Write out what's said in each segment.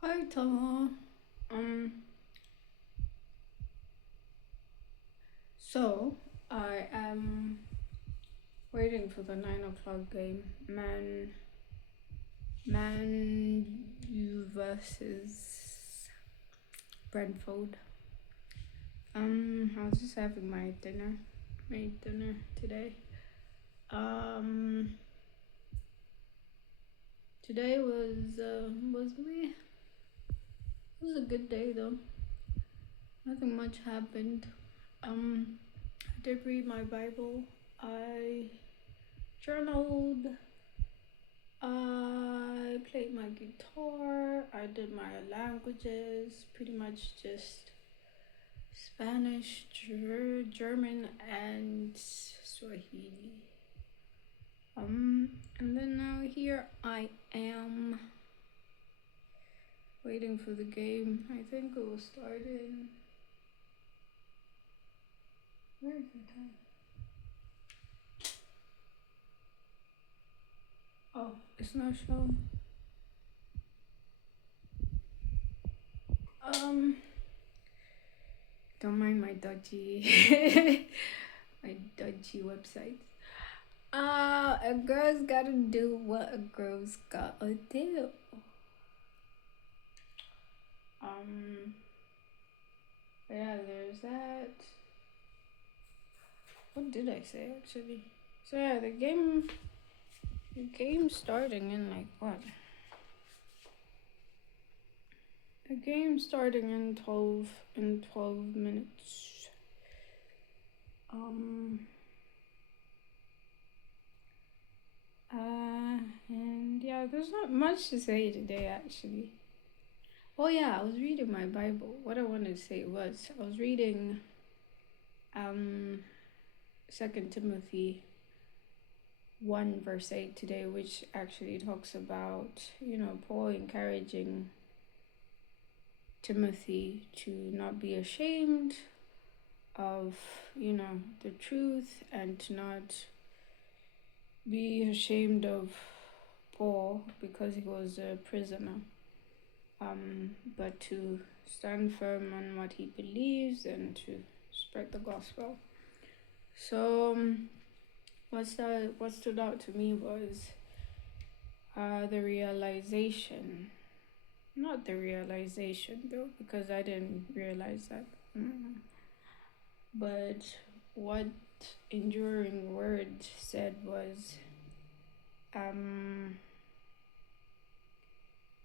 Hi, Tama. Um, so I am waiting for the 9 o'clock game. Man U versus Brentford. I was just having my dinner. Made dinner today. Um, Today was me. It was a good day though. Nothing much happened. I did read my Bible. I journaled. I played my guitar. I did my languages, pretty much just Spanish, German, and Swahili. And then now here I am waiting for the game. I think it will start in. Where is the time? Oh, it's not showing. Um, don't mind my dodgy, my dodgy website. A girl's gotta do what a girl's gotta do. Um, yeah, there's that. What did I say actually? So yeah, the game starting in like what? The game starting in 12 minutes. Um, and yeah, there's not much to say today actually. Oh yeah, I was reading my Bible. What I wanted to say was I was reading um 2 Timothy 1 verse 8 today, which actually talks about, Paul encouraging Timothy to not be ashamed of, the truth, and to not be ashamed of Paul because he was a prisoner, but to stand firm on what he believes and to spread the gospel. So what stood out to me was the realization. Not the realization though, because I didn't realize that. But what Enduring Word said was,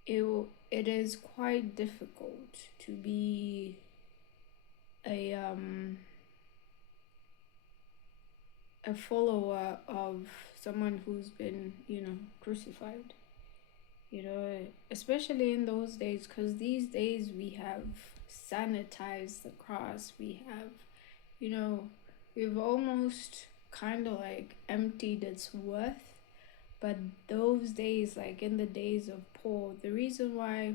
it is quite difficult to be a follower of someone who's been, crucified. Especially in those days, because these days we have sanitized the cross. We've almost kind of like emptied its worth. But those days, like in the days of Paul, the reason why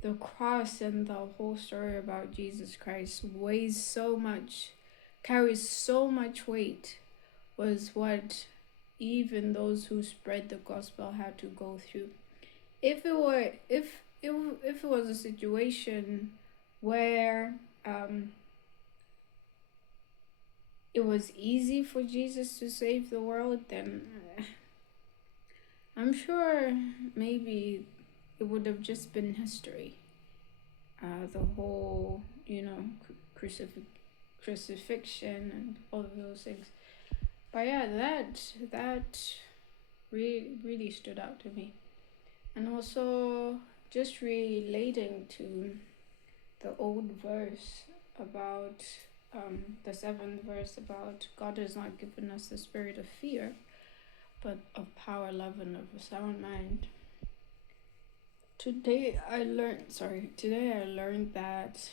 the cross and the whole story about Jesus Christ carries so much weight, was what even those who spread the gospel had to go through. If it was a situation where it was easy for Jesus to save the world, then I'm sure maybe it would have just been history. The whole, crucifixion and all of those things. But yeah, that really stood out to me. And also just relating to the old verse about the 7th verse about God has not given us the spirit of fear, but of power, love, and of a sound mind. Today I learned that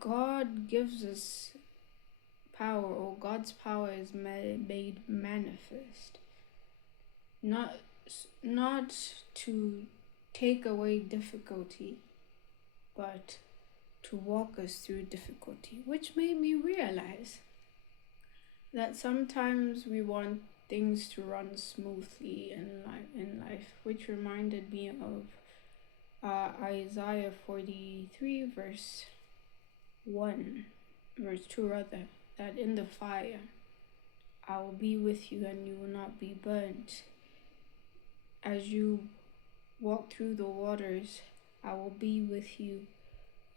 God gives us power, or God's power is made manifest, not to take away difficulty, but to walk us through difficulty, which made me realize that sometimes we want things to run smoothly in life, which reminded me of Isaiah 43 verse 1, verse 2 rather, that in the fire I will be with you and you will not be burnt. As you walk through the waters, I will be with you.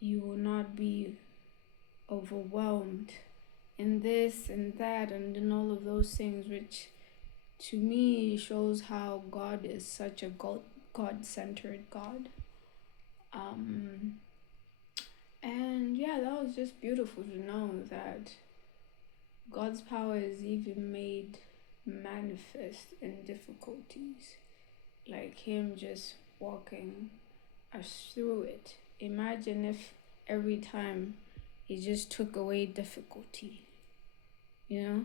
You will not be overwhelmed in this and that and in all of those things, which to me shows how God is such a God-centered God. And yeah, that was just beautiful to know that God's power is even made manifest in difficulties, like Him just walking us through it. Imagine if every time He just took away difficulty, you know?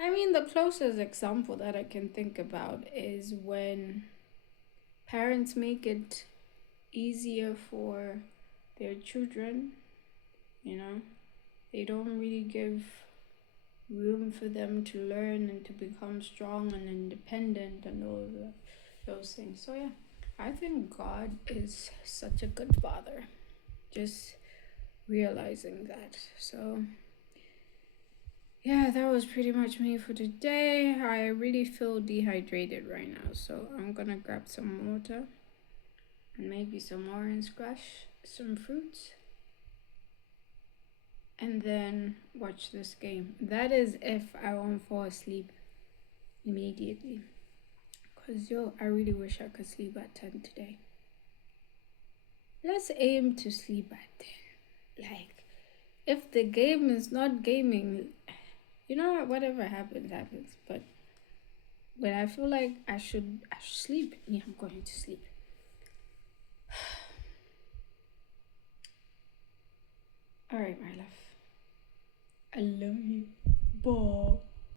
I mean, the closest example that I can think about is when parents make it easier for their children, you know? They don't really give room for them to learn and to become strong and independent and all of those things. So yeah, I think God is such a good father. Just realizing that. So yeah, that was pretty much me for today. I really feel dehydrated right now, so I'm gonna grab some water and maybe some orange squash, some fruits, and then watch this game. That is if I won't fall asleep immediately. Cause I really wish I could sleep at 10 today. Let's aim to sleep at 10. Like, if the game is not gaming, you know what, whatever happens, happens. But when I feel like I should sleep, yeah, I'm going to sleep. Alright, my love. I love you. Bye.